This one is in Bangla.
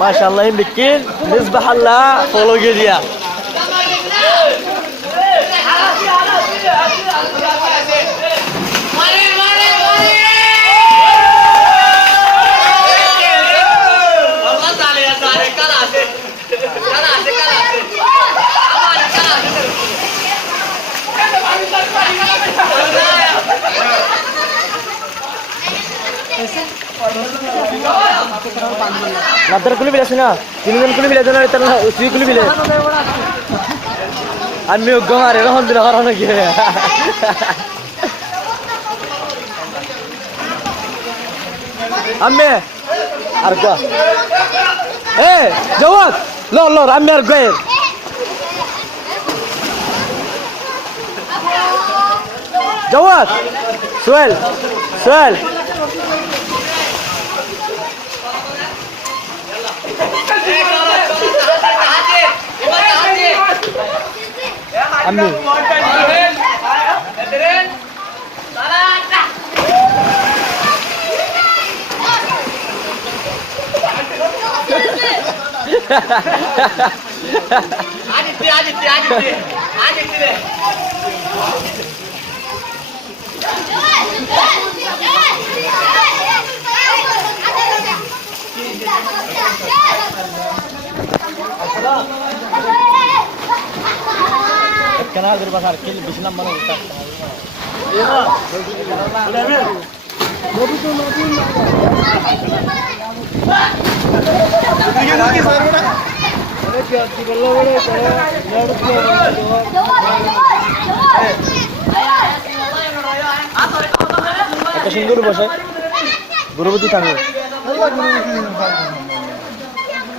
মাশাআল্লাহ বিকিন মিসবাহাল্লাহ ফলো গিয়া নাদার কুলি বিলে আছে না তিনজন কুলি বিলে দেন তার উসি কুলি বিলে আমি গমারে রহন দিন হরানো গিয়ে আম্মে আর গো এ জওয়াত লো লো আম্মে আর গয়ে জওয়াত সোহেল সোহেল আমি kenal dari pasar kil bisnam mana utak iya mobil tuh mobil ini sar bana अरे क्या दिबल्ला बड़े करे लड़ के একটা সুন্দর বসে গুরুপতি থাকবে